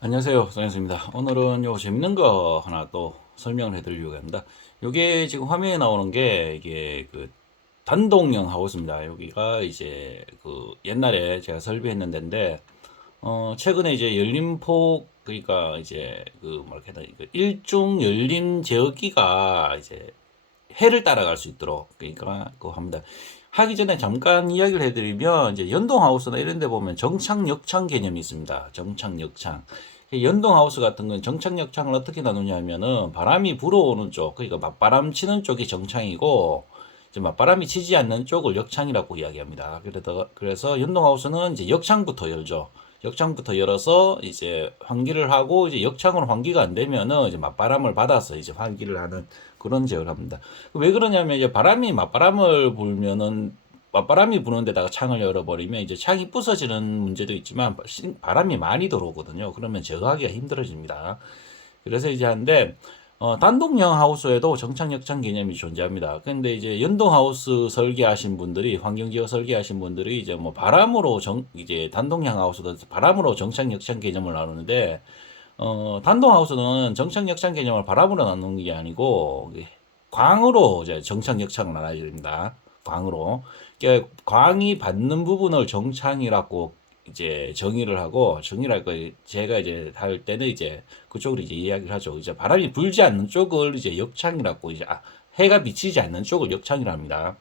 안녕하세요, son현수입니다. 오늘은 요 재밌는 거 하나 또 설명을 해드리려고 합니다. 요게 지금 화면에 나오는 게 이게 그 단독형 하우스입니다. 여기가 이제 그 옛날에 제가 설비했는 데인데, 최근에 이제 열림폭, 그러니까 이제 그 뭐랄까 해야 되나, 일중 열림 제어기가 이제 해를 따라갈 수 있도록, 그러니까 그거 합니다. 하기 전에 잠깐 이야기를 해드리면, 이제 연동하우스나 이런 데 보면 정창, 역창 개념이 있습니다. 정창, 역창. 연동하우스 같은 건 정창, 역창을 어떻게 나누냐 하면은 바람이 불어오는 쪽, 그러니까 맞바람 치는 쪽이 정창이고, 이제 맞바람이 치지 않는 쪽을 역창이라고 이야기합니다. 그래서 연동하우스는 이제 역창부터 열죠. 역창부터 열어서 이제 환기를 하고, 이제 역창으로 환기가 안 되면은 이제 맞바람을 받아서 이제 환기를 하는 그런 제어를 합니다. 왜 그러냐면 이제 맞바람을 불면은 맞바람이 부는 데다가 창을 열어버리면 이제 창이 부서지는 문제도 있지만 바람이 많이 들어오거든요. 그러면 제어하기가 힘들어집니다. 그래서 이제 한데 단독형 하우스에도 정착 역창 개념이 존재합니다. 근데 이제 연동 하우스 설계하신 분들이 환경지역 설계하신 분들이 이제 뭐 바람으로 이제 단독형 하우스도 바람으로 정착 역창 개념을 나누는데 단독 하우스는 정착 역창 개념을 바람으로 나누는 게 아니고 광으로 이제 정착 역창을 나눠야 됩니다. 광으로. 그러니까 광이 받는 부분을 정창이라고 이제 정의를 하고 정의랄 거 제가 이제 할 때는 이제 그쪽으로 이제 이야기를 하죠. 이제 바람이 불지 않는 쪽을 이제 역창이라고 이제 해가 비치지 않는 쪽을 역창이라 합니다.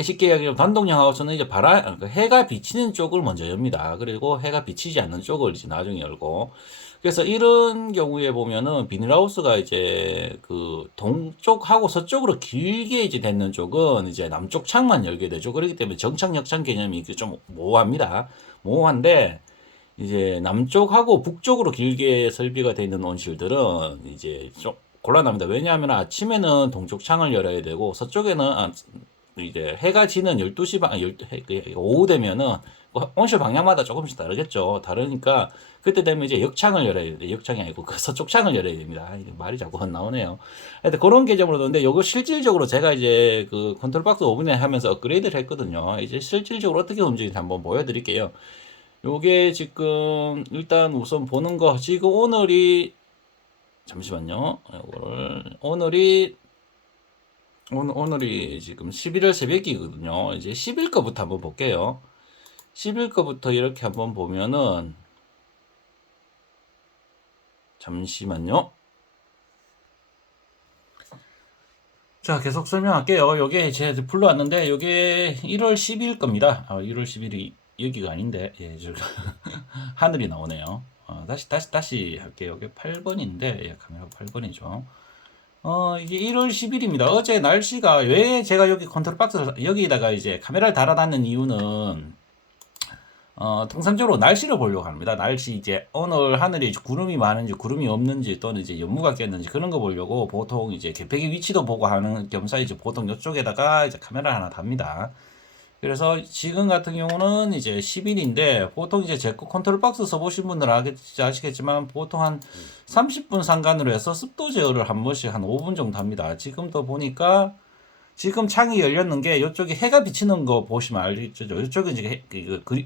쉽게 이야기하면 단독형 하우스는 이제 해가 비치는 쪽을 먼저 엽니다. 그리고 해가 비치지 않는 쪽을 이제 나중에 열고. 그래서 이런 경우에 보면은 비닐하우스가 이제 그 동쪽하고 서쪽으로 길게 이제 되는 쪽은 이제 남쪽 창만 열게 되죠. 그렇기 때문에 정창, 역창 개념이 좀 모호합니다. 모호한데, 이제 남쪽하고 북쪽으로 길게 설비가 되어 있는 온실들은 이제 좀 곤란합니다. 왜냐하면 아침에는 동쪽 창을 열어야 되고 서쪽에는 이제 해가 지는 12시 오후 되면은 뭐 온실 방향마다 조금씩 다르겠죠. 다르니까 그때 되면 이제 역창을 열어야 돼. 역창이 아니고 그 서쪽 창을 열어야 됩니다. 말이 자꾸 안 나오네요. 하여튼 그런 개념으로 도는데 요거 실질적으로 제가 이제 그 컨트롤 박스 5분에 하면서 업그레이드를 했거든요. 이제 실질적으로 어떻게 움직이는지 한번 보여드릴게요. 요게 지금 일단 우선 보는 거 지금 잠시만요. 요거를 오늘이 지금 11월 새벽이거든요. 이제 10일 거부터 한번 볼게요. 10일 거부터 이렇게 한번 보면은, 잠시만요. 자, 계속 설명할게요. 요게 제가 불러왔는데, 요게 1월 10일 겁니다. 1월 10일이 여기가 아닌데, 예, 저 하늘이 나오네요. 다시 할게요. 이게 8번인데, 예, 카메라 8번이죠. 이게 1월 10일입니다. 어제 날씨가, 왜 제가 여기 컨트롤 박스, 여기다가 이제 카메라를 달아놨는 이유는, 통상적으로 날씨를 보려고 합니다. 날씨 이제 오늘 하늘에 구름이 많은지 구름이 없는지 또는 이제 연무가 꼈는지 그런 거 보려고 보통 이제 계획의 위치도 보고 하는 겸사 이제 보통 이쪽에다가 이제 카메라 하나 답니다. 그래서 지금 같은 경우는 이제 10일인데 보통 이제 제거 컨트롤 박스 써보신 분들은 아시겠지만 보통 한 30분 상간으로 해서 습도 제어를 한 번씩 한 5분 정도 합니다. 지금도 보니까 지금 창이 열렸는 게 이쪽에 해가 비치는 거 보시면 알겠죠. 이쪽은 이제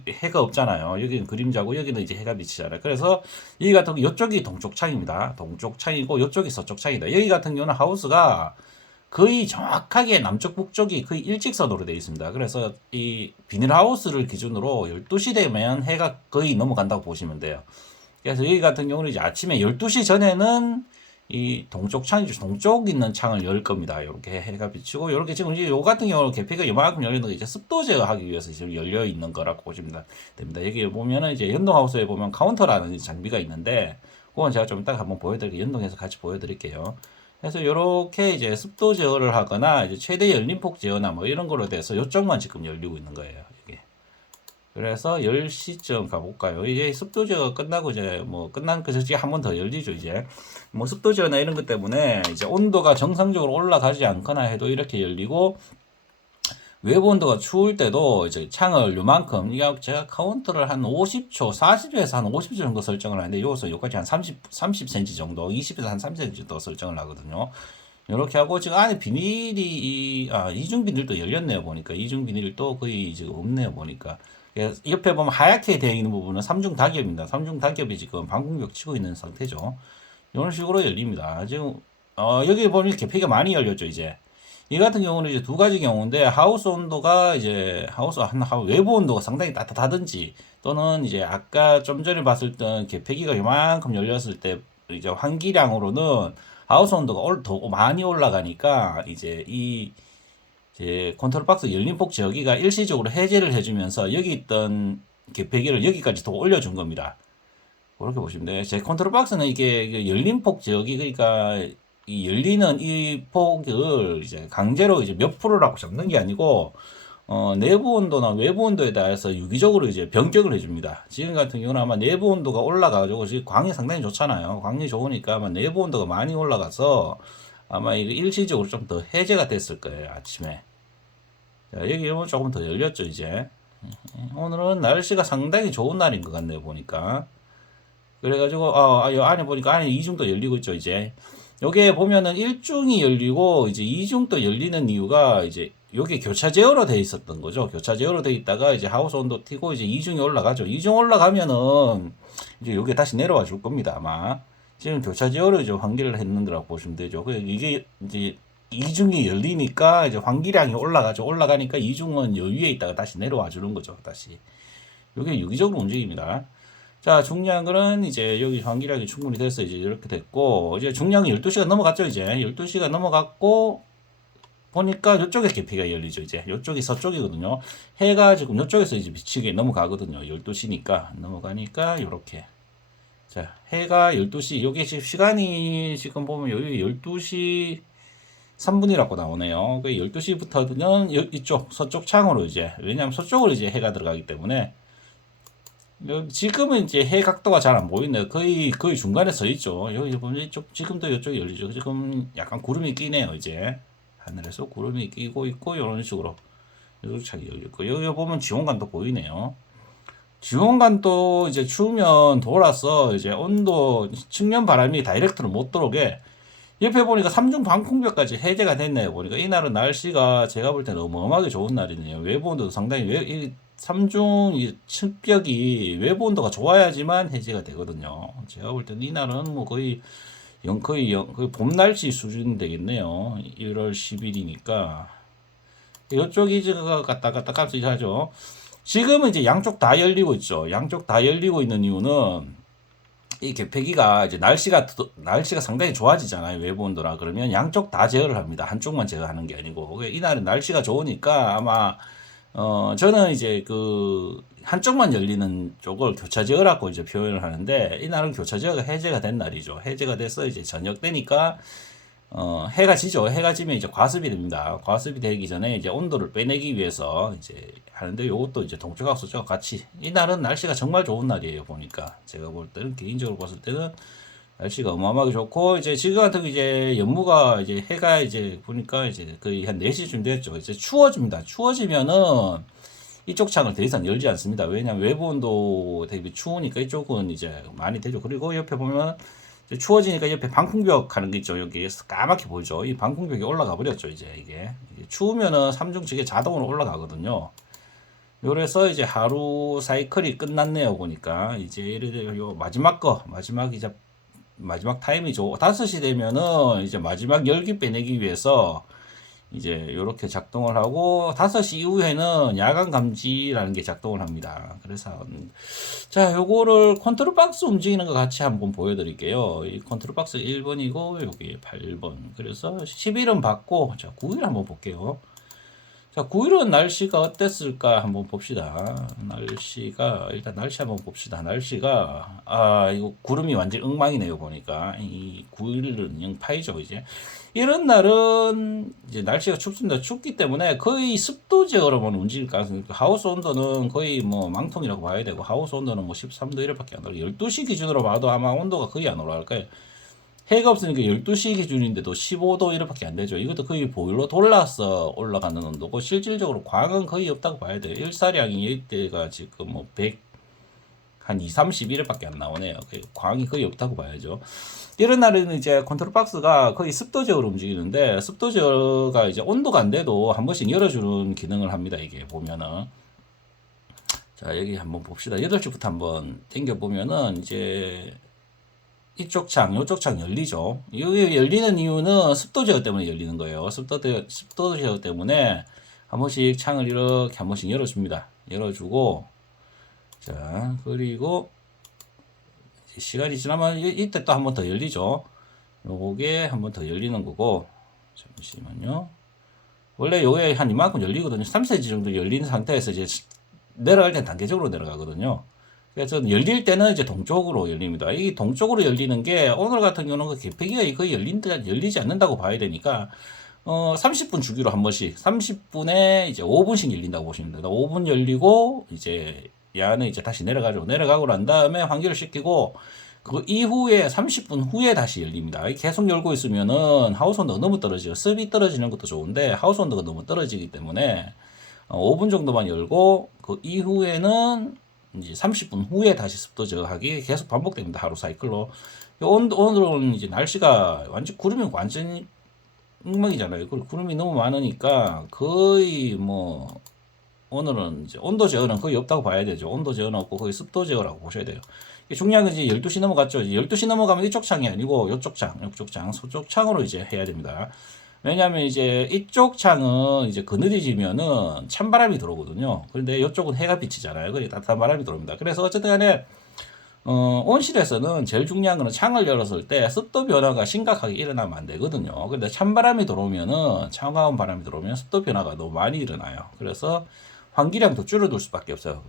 해가 없잖아요. 여기는 그림자고 여기는 이제 해가 비치잖아요. 그래서 여기 같은 경우 이쪽이 동쪽 창입니다. 동쪽 창이고 이쪽이 서쪽 창이다. 여기 같은 경우는 하우스가 거의 정확하게 남쪽 북쪽이 거의 일직선으로 되어 있습니다. 그래서 이 비닐하우스를 기준으로 12시 되면 해가 거의 넘어간다고 보시면 돼요. 그래서 여기 같은 경우는 이제 아침에 12시 전에는 이 동쪽 창이죠. 동쪽 있는 창을 열 겁니다. 이렇게 해가 비치고, 이렇게 지금 이제 요 같은 경우는 계피가 요만큼 열리는 거 이제 습도 제어하기 위해서 지금 열려 있는 거라고 보시면 됩니다. 여기 보면은 이제 연동하우스에 보면 카운터라는 장비가 있는데, 그건 제가 좀 이따가 한번 보여드릴게요. 연동해서 같이 보여드릴게요. 그래서 이렇게 이제 습도 제어를 하거나 이제 최대 열림폭 제어나 뭐 이런 거로 돼서 이쪽만 지금 열리고 있는 거예요. 이게. 그래서 10시쯤 가볼까요? 이제 습도 제어가 끝나고 이제 뭐 끝난 그 전에 한 번 더 열리죠, 이제. 뭐 습도 제어나 이런 것 때문에 이제 온도가 정상적으로 올라가지 않거나 해도 이렇게 열리고, 외부 온도가 추울 때도 이제 창을 요만큼, 이게 제가 카운트를 한 50초, 40에서 한 50초 정도 설정을 하는데, 여기서 여기까지 한 30cm 정도, 20에서 한 30cm 정도 설정을 하거든요. 이렇게 하고, 지금 안에 비닐이, 이중 비닐도 열렸네요, 보니까. 이중 비닐도 거의 지금 없네요, 보니까. 옆에 보면 하얗게 되어 있는 부분은 삼중 다기업입니다. 삼중 다기업이 지금 반공격 치고 있는 상태죠. 이런 식으로 열립니다. 지금 여기 보면 이렇게 폐가 많이 열렸죠. 이제 이 같은 경우는 이제 두 가지 경우인데, 하우스 온도가 이제 외부 온도가 상당히 따뜻하든지, 또는 이제 아까 좀 전에 봤을 때 개폐기가 요만큼 열렸을 때 이제 환기량으로는 하우스 온도가 더 많이 올라가니까 이제 컨트롤 박스 열림폭 제어기가 일시적으로 해제를 해주면서 여기 있던 개폐기를 여기까지 더 올려준 겁니다. 그렇게 보시면 돼요. 제 컨트롤 박스는 이게 열림폭 제어기, 그러니까 이 열리는 이 폭을 이제 강제로 이제 몇 프로라고 잡는 게 아니고, 내부 온도나 외부 온도에 대해서 유기적으로 이제 변경을 해줍니다. 지금 같은 경우는 아마 내부 온도가 올라가지고, 지금 광이 상당히 좋잖아요. 광이 좋으니까 아마 내부 온도가 많이 올라가서 아마 이거 일시적으로 좀 더 해제가 됐을 거예요, 아침에. 자, 여기 보면 조금 더 열렸죠, 이제. 오늘은 날씨가 상당히 좋은 날인 것 같네요, 보니까. 그래가지고, 이 안에 보니까 안에 이중도 열리고 있죠, 이제. 여기에 보면은 1중이 열리고, 이제 2중도 열리는 이유가, 이제, 여기 교차 제어로 돼 있었던 거죠. 교차 제어로 돼 있다가, 이제 하우스 온도 튀고, 이제 2중이 올라가죠. 2중 올라가면은, 이제 여기 다시 내려와 줄 겁니다, 아마. 지금 교차 제어로 이제 환기를 했는 거라고 보시면 되죠. 이게, 이제, 2중이 열리니까, 이제 환기량이 올라가죠. 올라가니까 2중은 여유에 있다가 다시 내려와 주는 거죠, 다시. 이게 유기적으로 움직입니다. 자, 중량은 이제 여기 환기량이 충분히 돼서 이제 이렇게 됐고, 이제 중량이 12시가 넘어갔죠, 이제. 12시가 넘어갔고, 보니까 이쪽에 계피가 열리죠, 이제. 이쪽이 서쪽이거든요. 해가 지금 이쪽에서 이제 비치게 넘어가거든요. 12시니까. 넘어가니까, 요렇게. 자, 해가 12시, 여기 지금 시간이 지금 보면 여기 12시 3분이라고 나오네요. 그 12시부터는 이쪽, 서쪽 창으로 이제, 왜냐면 서쪽으로 이제 해가 들어가기 때문에, 지금은 이제 해 각도가 잘 안 보이네요. 거의 중간에 서 있죠. 여기 보면 이쪽, 지금도 이쪽이 열리죠. 지금 약간 구름이 끼네요, 이제. 하늘에서 구름이 끼고 있고, 이런 식으로. 이렇게 잘 열리고. 여기 보면 지온관도 보이네요. 지온관도 이제 추우면 돌아서 이제 온도, 측면 바람이 다이렉트로 못 들어오게, 옆에 보니까 삼중 방풍벽까지 해제가 됐네요. 보니까 이날은 날씨가 제가 볼 때는 어마어마하게 좋은 날이네요. 외부 온도도 상당히 이 삼중 이 층벽이 외부 온도가 좋아야지만 해제가 되거든요. 제가 볼 때는 이날은 뭐 거의 거의 봄 날씨 수준 되겠네요. 1월 10일이니까 이쪽이 지금 갔다 갔다 값이 하죠. 지금은 이제 양쪽 다 열리고 있죠. 양쪽 다 열리고 있는 이유는 이 개폐기가 이제 날씨가 상당히 좋아지잖아요. 외부 온도라 그러면 양쪽 다 제어를 합니다. 한쪽만 제어하는 게 아니고. 이날은 날씨가 좋으니까 아마 저는 이제 그 한쪽만 열리는 쪽을 교차 제어라고 이제 표현을 하는데, 이날은 교차 제어가 해제가 된 날이죠. 해제가 돼서 이제 저녁 되니까 해가 지죠. 해가 지면 이제 과습이 됩니다. 과습이 되기 전에 이제 온도를 빼내기 위해서 이제 하는데, 요것도 이제 동쪽하고 서쪽하고 같이, 이날은 날씨가 정말 좋은 날이에요. 보니까 제가 볼 때는, 개인적으로 봤을 때는 날씨가 어마어마하게 좋고, 이제 지금 같은 이제 연무가 이제 해가 이제 보니까 이제 거의 한 4시쯤 됐죠. 이제 추워집니다. 추워지면은 이쪽 창을 더 이상 열지 않습니다. 왜냐면 외부 온도 되게 추우니까 이쪽은 이제 많이 되죠. 그리고 옆에 보면 추워지니까 옆에 방풍벽 하는 게 있죠. 여기 까맣게 보이죠. 이 방풍벽이 올라가 버렸죠. 이게 추우면은 삼중측에 자동으로 올라가거든요. 그래서 이제 하루 사이클이 끝났네요. 보니까 이제 요 마지막 타임이죠. 5시 되면은 이제 마지막 열기 빼내기 위해서 이제 이렇게 작동을 하고, 5시 이후에는 야간 감지라는 게 작동을 합니다. 그래서 자, 요거를 컨트롤 박스 움직이는 거 같이 한번 보여드릴게요. 이 컨트롤 박스 1번이고 여기 8번. 그래서 10일은 받고, 자, 9일 한번 볼게요. 자, 9일은 날씨가 어땠을까 한번 봅시다. 일단 날씨 한번 봅시다. 날씨가, 이거 구름이 완전 엉망이네요, 보니까. 이 9일은 영파이죠, 이제. 이런 날은 이제 날씨가 춥습니다. 춥기 때문에 거의 습도 제어로만 움직일 가능성이, 하우스 온도는 거의 뭐 망통이라고 봐야 되고, 하우스 온도는 뭐 13도 이래밖에 안 올라요. 12시 기준으로 봐도 아마 온도가 거의 안 올라갈 거예요. 해가 없으니까 12시 기준인데도 15도 이렇게밖에 안 되죠. 이것도 거의 보일러 돌라서 올라가는 온도고, 실질적으로 광은 거의 없다고 봐야 돼요. 일사량이 이때가 지금 뭐 100, 한 2, 31일밖에 안 나오네요. 광이 거의 없다고 봐야죠. 이런 날에는 이제 컨트롤 박스가 거의 습도 제어로 움직이는데, 습도 제어가 이제 온도가 안 돼도 한 번씩 열어주는 기능을 합니다. 이게 보면은. 자, 여기 한번 봅시다. 8시부터 한번 당겨 보면은 이제 이쪽 창, 요쪽 창 열리죠. 여기 열리는 이유는 습도 제어 때문에 열리는 거예요. 습도 제어 때문에 한 번씩 창을 이렇게 한 번씩 열어줍니다. 열어주고, 자, 그리고 시간이 지나면 이때 또 한 번 더 열리죠. 요게 한 번 더 열리는 거고, 잠시만요. 원래 요게 한 이만큼 열리거든요. 3cm 정도 열린 상태에서 이제 내려갈 땐 단계적으로 내려가거든요. 그래서 열릴 때는 이제 동쪽으로 열립니다. 이 동쪽으로 열리는 게 오늘 같은 경우는 그 개폐기가 거의 열리지 않는다고 봐야 되니까 30분 주기로 한 번씩 30분에 이제 5분씩 열린다고 보시면 됩니다. 5분 열리고 이제 이 안에 이제 다시 내려가죠. 내려가고 난 다음에 환기를 시키고 그 이후에 30분 후에 다시 열립니다. 계속 열고 있으면은 하우스 온도가 너무 떨어져요. 습이 떨어지는 것도 좋은데 하우스 온도가 너무 떨어지기 때문에 5분 정도만 열고 그 이후에는 이제 30분 후에 다시 습도 제어하기 계속 반복됩니다. 하루 사이클로. 오늘은 이제 날씨가 구름이 완전히 엉망이잖아요. 구름이 너무 많으니까 거의 뭐 오늘은 이제 온도 제어는 거의 없다고 봐야 되죠. 온도 제어는 없고 거의 습도 제어라고 보셔야 돼요. 중요한 건 이제 12시 넘어갔죠. 12시 넘어가면 이쪽 창이 아니고 이쪽 창, 서쪽 창으로 이제 해야 됩니다. 왜냐하면 이제 이쪽 창은 이제 그늘이지면은 찬바람이 들어오거든요. 그런데 이쪽은 해가 비치잖아요. 그래 따뜻한 바람이 들어옵니다. 그래서 어쨌든 간에 온실에서는 제일 중요한 거는 창을 열었을 때 습도 변화가 심각하게 일어나면 안 되거든요. 근데 찬바람이 들어오면은 차가운 바람이 들어오면 습도 변화가 너무 많이 일어나요. 그래서 환기량도 줄어들 수밖에 없어요.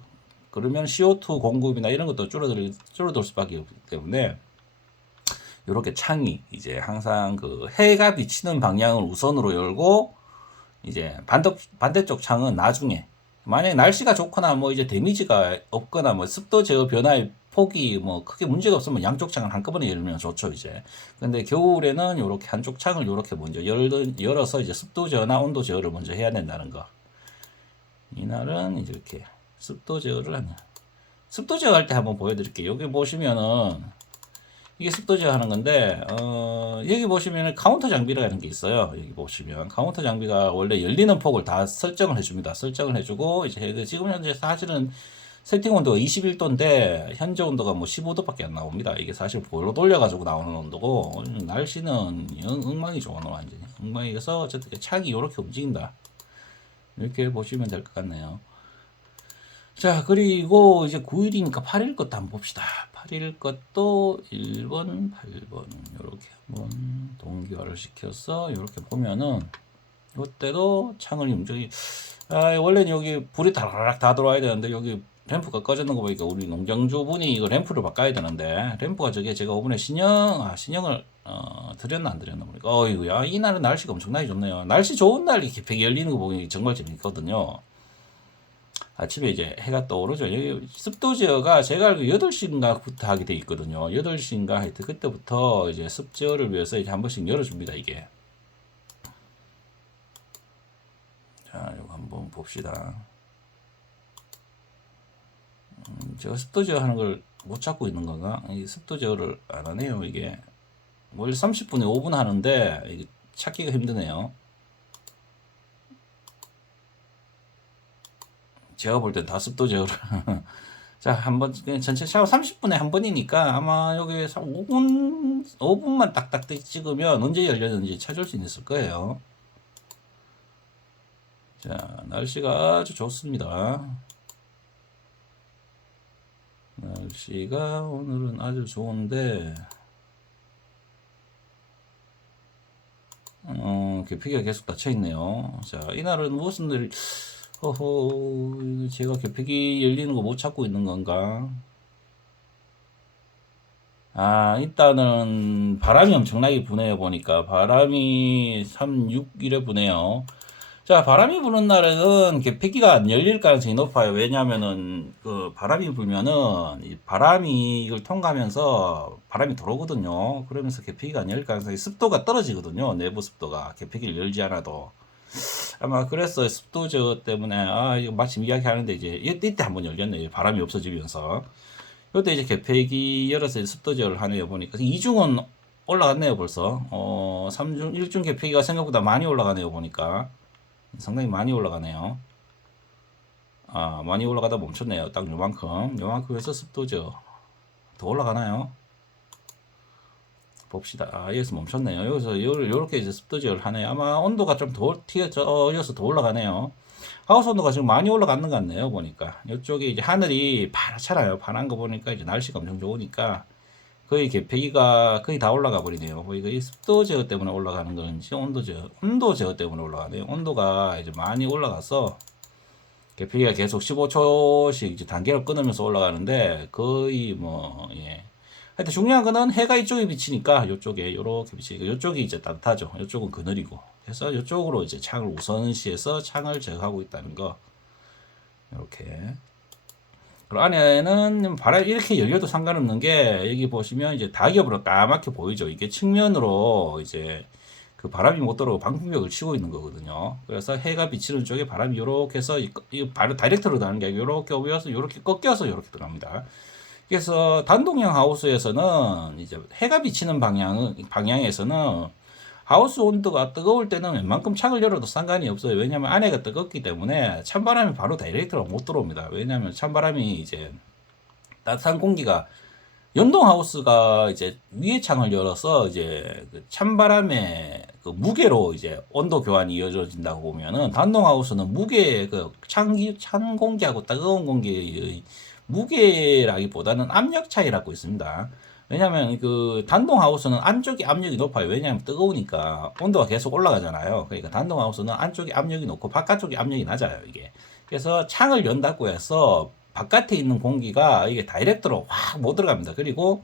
그러면 CO2 공급이나 이런 것도 줄어들 수밖에 없기 때문에 이렇게 창이 이제 항상 그 해가 비치는 방향을 우선으로 열고 이제 반대쪽 창은 나중에 만약에 날씨가 좋거나 뭐 이제 데미지가 없거나 뭐 습도 제어 변화의 폭이 뭐 크게 문제가 없으면 양쪽 창을 한꺼번에 열면 좋죠 이제. 근데 겨울에는 이렇게 한쪽 창을 이렇게 먼저 열어서 이제 습도 제어나 온도 제어를 먼저 해야 된다는 거. 이날은 이제 이렇게 습도 제어를 하는. 습도 제어할 때 한번 보여드릴게요. 여기 보시면은 이게 습도 제어하는 건데 여기 보시면 카운터 장비라는 게 있어요. 여기 보시면 카운터 장비가 원래 열리는 폭을 다 설정을 해줍니다. 설정을 해주고 이제 지금 현재 사실은 세팅 온도가 21도인데 현재 온도가 뭐 15도밖에 안 나옵니다. 이게 사실 보일러 돌려가지고 나오는 온도고 날씨는 엉망이죠. 오늘 완전히 엉망이어서 어쨌든 창이 이렇게 움직인다. 이렇게 보시면 될 것 같네요. 자, 그리고 이제 9일이니까 8일 것도 한번 봅시다. 8일 것도 1번, 8번 이렇게 한번 동기화를 시켜서 이렇게 보면은 이때도 창을 움직이 원래는 여기 불이 다라락 다 들어와야 되는데 여기 램프가 꺼졌는 거 보니까 우리 농장주분이 이거 램프를 바꿔야 되는데 램프가 저게 제가 이번에 신형을 드렸나 안 드렸나 보니까 어이구야 이날은 날씨가 엄청나게 좋네요. 날씨 좋은 날 이렇게 벽이 열리는 거 보기 정말 재밌거든요. 아침에 이제 해가 떠오르죠. 여기 습도 제어가 제가 알고 8시인가부터 하게 돼 있거든요. 8시인가 하여튼 그때부터 이제 습 제어를 위해서 이제 한 번씩 열어줍니다, 이게. 자, 이거 한번 봅시다. 제가 습도 제어 하는 걸 못 찾고 있는 건가? 이 습도 제어를 안 하네요, 이게. 원래 30분에 5분 하는데, 이게 찾기가 힘드네요. 제가 볼 땐 다 습도 제어를. 자, 한번, 전체 샤워 30분에 한 번이니까 아마 여기서 5분만 딱딱 찍으면 언제 열렸는지 찾을 수 있을 거예요. 자, 날씨가 아주 좋습니다. 날씨가 오늘은 아주 좋은데, 계피가 계속 닫혀있네요. 자, 이날은 무슨 일, 제가 계피기 열리는 거 못 찾고 있는 건가? 일단은 바람이 엄청나게 부네요, 보니까. 바람이 3, 6, 1에 부네요. 자, 바람이 부는 날에는 계피기가 안 열릴 가능성이 높아요. 왜냐하면은, 그, 바람이 불면은, 이 바람이 이걸 통과하면서 바람이 들어오거든요. 그러면서 계피기가 안 열릴 가능성이 습도가 떨어지거든요. 내부 습도가. 계피기를 열지 않아도. 아마 그랬어요. 습도 제어 때문에, 이거 마침 이야기하는데 이때 한번 열렸네요. 바람이 없어지면서. 이때 이제 계폐기 열어서 습도 제어를 하네요. 보니까. 2중은 올라갔네요, 벌써. 3중, 1중 계폐기가 생각보다 많이 올라가네요, 보니까. 상당히 많이 올라가네요. 많이 올라가다 멈췄네요. 딱 요만큼에서 습도죠. 더 올라가나요? 봅시다. 여기서 멈췄네요. 여기서 요렇게 이제 습도지를 하네요. 아마 온도가 좀 더 튀어져서 더 올라가네요. 하우스 온도가 지금 많이 올라가는 것 같네요. 보니까 이쪽에 이제 하늘이 파랗잖아요. 파란 거 보니까 이제 날씨가 엄청 좋으니까 거의 계피가 거의 다 올라가 버리네요. 보니까 이 습도 제어 때문에 올라가는 건지 온도 제어 때문에 올라가네요. 온도가 이제 많이 올라가서 계피가 계속 15초씩 이제 단계로 끊으면서 올라가는데 거의 뭐 예. 하여튼 중요한 거는 해가 이쪽에 비치니까 이쪽에 이렇게 비치니까 이쪽이 이제 따뜻하죠. 이쪽은 그늘이고. 그래서 이쪽으로 이제 창을 우선시해서 창을 제어하고 있다는 거. 이렇게. 그리고 안에는 바람이 이렇게 열려도 상관없는 게 여기 보시면 이제 낙엽으로 까맣게 보이죠. 이게 측면으로 이제 그 바람이 못 들어오고 방풍벽을 치고 있는 거거든요. 그래서 해가 비치는 쪽에 바람이 요렇게 해서 이 바로 다이렉트로 나는 게 아니고 요렇게 오면서 요렇게 꺾여서 요렇게 들어갑니다. 그래서 단독형 하우스에서는 이제 해가 비치는 방향에서는 하우스 온도가 뜨거울 때는 웬만큼 창을 열어도 상관이 없어요. 왜냐하면 안에가 뜨겁기 때문에 찬바람이 바로 다이렉트로 못 들어옵니다. 왜냐하면 찬바람이 이제 따뜻한 공기가 연동 하우스가 이제 위에 창을 열어서 이제 그 찬바람의 그 무게로 이제 온도 교환이 이어진다고 보면은 단동 하우스는 무게 그 찬 공기하고 뜨거운 공기의 무게라기보다는 압력 차이라고 있습니다. 왜냐하면 그 단동 하우스는 안쪽이 압력이 높아요. 왜냐하면 뜨거우니까 온도가 계속 올라가잖아요. 그러니까 단동 하우스는 안쪽이 압력이 높고 바깥쪽이 압력이 낮아요. 이게. 그래서 창을 연다고 해서 바깥에 있는 공기가 이게 다이렉트로 확 못 들어갑니다. 그리고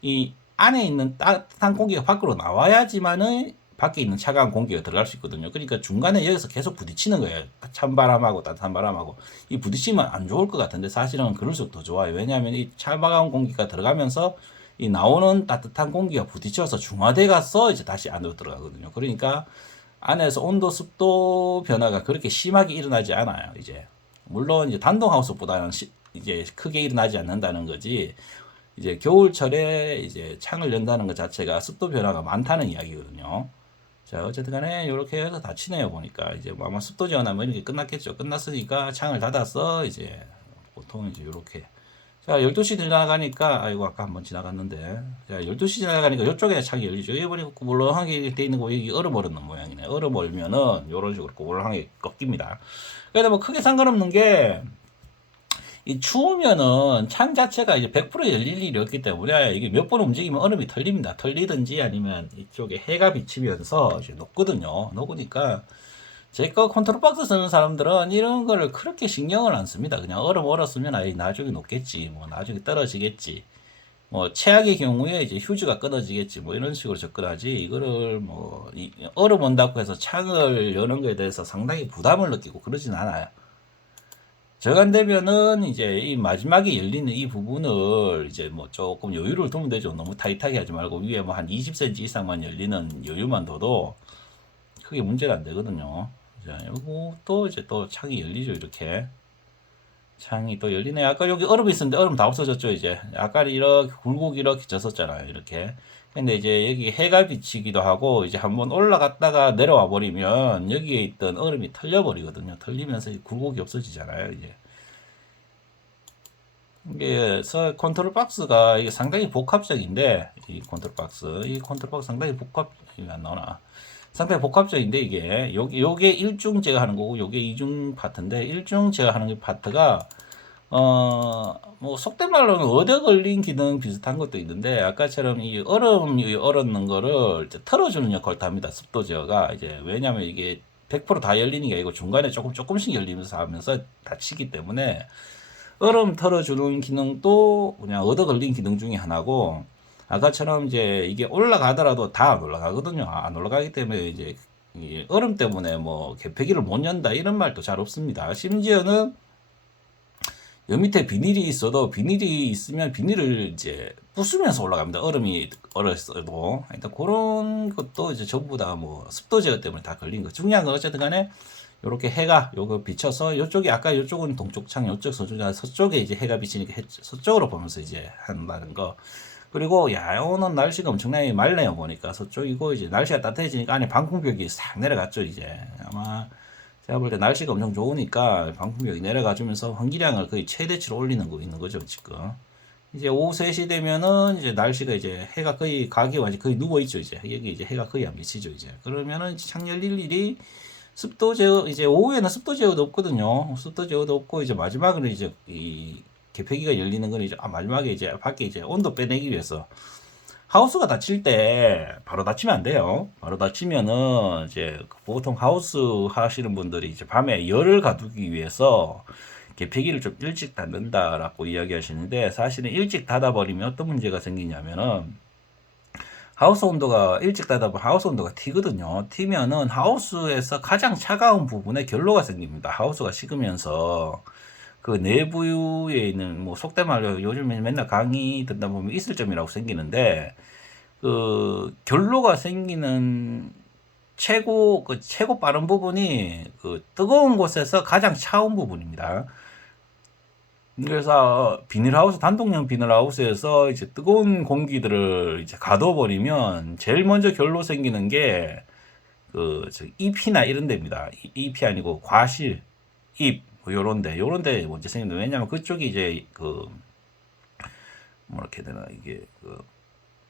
이 안에 있는 따뜻한 공기가 밖으로 나와야지만은 밖에 있는 차가운 공기가 들어갈 수 있거든요. 그러니까 중간에 여기서 계속 부딪히는 거예요. 찬바람하고 따뜻한 바람하고. 이 부딪히면 안 좋을 것 같은데 사실은 그럴수록 더 좋아요. 왜냐하면 이 차가운 공기가 들어가면서 이 나오는 따뜻한 공기가 부딪혀서 중화돼 가서 이제 다시 안으로 들어가거든요. 그러니까 안에서 온도 습도 변화가 그렇게 심하게 일어나지 않아요. 이제 물론 이제 단독 하우스보다는 이제 크게 일어나지 않는다는 거지. 이제 겨울철에 이제 창을 연다는 것 자체가 습도 변화가 많다는 이야기거든요. 자, 어쨌든 간에 이렇게 해서 다 치네요. 보니까 이제 뭐 아마 습도 지원하면 이렇게 끝났겠죠. 끝났으니까 창을 닫아서 이제 보통 이제 이렇게. 자, 12시 지나가니까, 아이고, 아까 한번 지나갔는데. 자, 12시 지나가니까 이쪽에 창이 열리죠. 여기 보니까 물렁하게 돼 있는 거, 여기 얼음 얼는 모양이네. 얼음 얼면은, 이런 식으로 물렁하게 꺾입니다. 그래도 뭐 크게 상관없는 게, 이 추우면은 창 자체가 이제 100% 열릴 일이 없기 때문에 이게 몇 번 움직이면 얼음이 털립니다. 털리든지 아니면 이쪽에 해가 비치면서 이제 녹거든요. 녹으니까 제 거 컨트롤 박스 쓰는 사람들은 이런 거를 그렇게 신경을 안 씁니다. 그냥 얼음 얼었으면 아예 나중에 녹겠지, 뭐 나중에 떨어지겠지, 뭐 최악의 경우에 이제 휴즈가 끊어지겠지, 뭐 이런 식으로 접근하지. 이거를 뭐 얼음 온다고 해서 창을 여는 거에 대해서 상당히 부담을 느끼고 그러진 않아요. 저간되면은 이제 이 마지막에 열리는 이 부분을 이제 뭐 조금 여유를 두면 되죠. 너무 타이트하게 하지 말고 위에 뭐 한 20cm 이상만 열리는 여유만 둬도 크게 문제가 안 되거든요. 자, 요거 또 이제 또 창이 열리죠. 이렇게 창이 또 열리네. 아까 여기 얼음이 있었는데 얼음 다 없어졌죠. 이제 아까 이렇게 굴곡 이렇게 졌었잖아요. 이렇게. 근데 이제 여기 해가 비치기도 하고 이제 한번 올라갔다가 내려와 버리면 여기에 있던 얼음이 털려 버리거든요. 털리면서 굴곡이 없어지잖아요. 이제. 그래서 컨트롤 박스가 이게 상당히 복합적인데 이 컨트롤 박스 상당히 이게 안 나오나. 상당히 복합적인데 이게 요게 1중 제어하는 거고 요게 2중 파트인데 1중 제어하는 파트가 뭐 속된 말로는 얻어 걸린 기능 비슷한 것도 있는데 아까처럼 이 얼음이 얼었는 거를 이제 털어주는 역할을 합니다. 습도 제어가 이제 왜냐면 이게 100%다 열리는 게 아니고 중간에 조금씩 열리면서 하면서 닫히기 때문에 얼음 털어주는 기능도 그냥 얻어 걸린 기능 중에 하나고 아까처럼 이제 이게 올라가더라도 다 안 올라가거든요. 안 올라가기 때문에 이제 얼음 때문에 뭐 개폐기를 못 연다 이런 말도 잘 없습니다. 심지어는 여 밑에 비닐이 있어도 비닐이 있으면 비닐을 이제 부수면서 올라갑니다. 얼음이 얼었어도. 일단 그런 것도 이제 전부 다 뭐 습도 제어 때문에 다 걸린 거. 중요한 건 어쨌든 간에 요렇게 해가 요거 비쳐서 요쪽이 아까 요쪽은 동쪽 창, 요쪽 서쪽에 이제 해가 비치니까 서쪽으로 보면서 이제 한다는 거. 그리고 야 오늘 날씨가 엄청나게 맑네요. 보니까 서쪽이고 이제 날씨가 따뜻해지니까 안에 방풍벽이 싹 내려갔죠. 이제 아마 제가 볼 때 날씨가 엄청 좋으니까 방풍력이 내려가주면서 환기량을 거의 최대치로 올리는 거 있는 거죠, 지금. 이제 오후 3시 되면은 이제 날씨가 이제 해가 거의 가기 완전 거의 누워 있죠, 이제. 여기 이제 해가 거의 안 비치죠, 이제. 그러면은 창 열릴 일이 습도 제어, 이제 오후에는 습도 제어도 없거든요. 습도 제어도 없고, 이제 마지막으로 이제 이 개폐기가 열리는 건 이제, 마지막에 이제 밖에 이제 온도 빼내기 위해서 하우스가 닫힐 때 바로 닫히면 안 돼요. 바로 닫히면은 이제 보통 하우스 하시는 분들이 이제 밤에 열을 가두기 위해서 개폐기를 좀 일찍 닫는다라고 이야기하시는데, 사실은 일찍 닫아버리면 어떤 문제가 생기냐면은 하우스 온도가 일찍 닫아버리면 하우스 온도가 튀거든요. 튀면은 하우스에서 가장 차가운 부분에 결로가 생깁니다. 하우스가 식으면서 그 내부에 있는, 뭐 속된 말로 요즘에 맨날 강의 듣다 보면 있을 점이라고 생기는데, 그 결로가 생기는 최고 빠른 부분이 그 뜨거운 곳에서 가장 차운 부분입니다. 그래서 비닐하우스, 단독형 비닐하우스에서 이제 뜨거운 공기들을 이제 가둬버리면 제일 먼저 결로 생기는 게 그 잎이나 이런 데입니다. 잎이 아니고 과실, 잎, 뭐 요런데 먼저 생기는데, 왜냐면 그쪽이 이제 그 뭐 이렇게 되나, 이게 그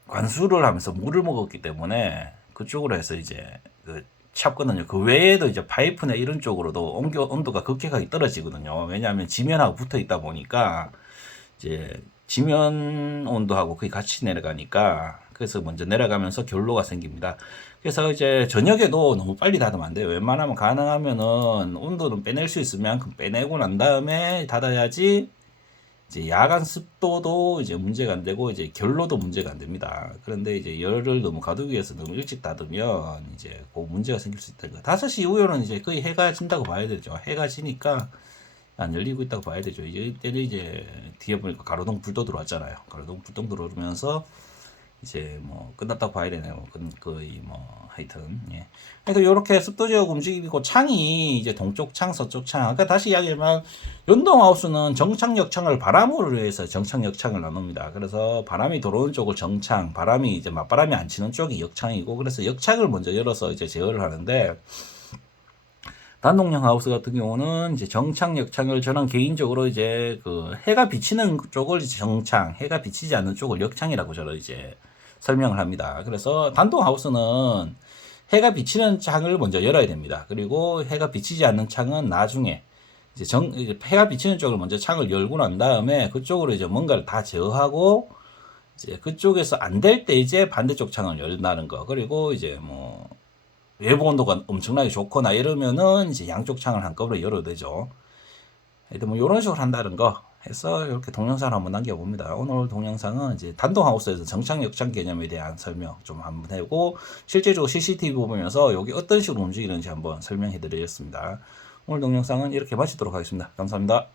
관수를 하면서 물을 먹었기 때문에 그쪽으로 해서 이제 그 찹거든요. 그 외에도 이제 파이프나 이런 쪽으로도 온도가 급격하게 떨어지거든요. 왜냐하면 지면하고 붙어 있다 보니까 이제 지면 온도하고 거의 같이 내려가니까, 그래서 먼저 내려가면서 결로가 생깁니다. 그래서 이제 저녁에도 너무 빨리 닫으면 안 돼요. 웬만하면 가능하면은 온도는 빼낼 수 있으면 빼내고 난 다음에 닫아야지 이제 야간 습도도 이제 문제가 안 되고 이제 결로도 문제가 안 됩니다. 그런데 이제 열을 너무 가두기 위해서 너무 일찍 닫으면 이제 그 문제가 생길 수 있다. 5시 이후에는 이제 거의 해가 진다고 봐야 되죠. 해가 지니까 안 열리고 있다고 봐야 되죠. 이제 이때는 이제 뒤에 보니까 가로등 불도 들어왔잖아요. 가로등 불도 들어오면서 이제 뭐 끝났다고 봐야 되네요. 거의 뭐 하여튼, 예. 그래서 이렇게 습도 제어 움직이고, 창이 이제 동쪽 창, 서쪽 창. 아까 다시 이야기하면 연동하우스는 정창, 역창을 바람으로 해서 정창, 역창을 나눕니다. 그래서 바람이 들어오는 쪽을 정창, 바람이 이제 맞바람이 안 치는 쪽이 역창이고, 그래서 역창을 먼저 열어서 이제 제어를 하는데, 단독형 하우스 같은 경우는 이제 정창, 역창을 저는 개인적으로 이제 그 해가 비치는 쪽을 정창, 해가 비치지 않는 쪽을 역창이라고 저는 이제 설명을 합니다. 그래서 단독 하우스는 해가 비치는 창을 먼저 열어야 됩니다. 그리고 해가 비치지 않는 창은 나중에 이제 해가 비치는 쪽을 먼저 창을 열고 난 다음에 그쪽으로 이제 뭔가를 다 제어하고, 이제 그쪽에서 안 될 때 이제 반대쪽 창을 열다는 거. 그리고 이제 뭐 외부 온도가 엄청나게 좋거나 이러면은 이제 양쪽 창을 한꺼번에 열어도 되죠. 하여튼 뭐 이런 식으로 한다는 거 해서 이렇게 동영상을 한번 남겨봅니다. 오늘 동영상은 이제 단독하우스에서 정창, 역창 개념에 대한 설명 좀 한번 해보고, 실제적으로 CCTV 보면서 여기 어떤 식으로 움직이는지 한번 설명해 드리겠습니다. 오늘 동영상은 이렇게 마치도록 하겠습니다. 감사합니다.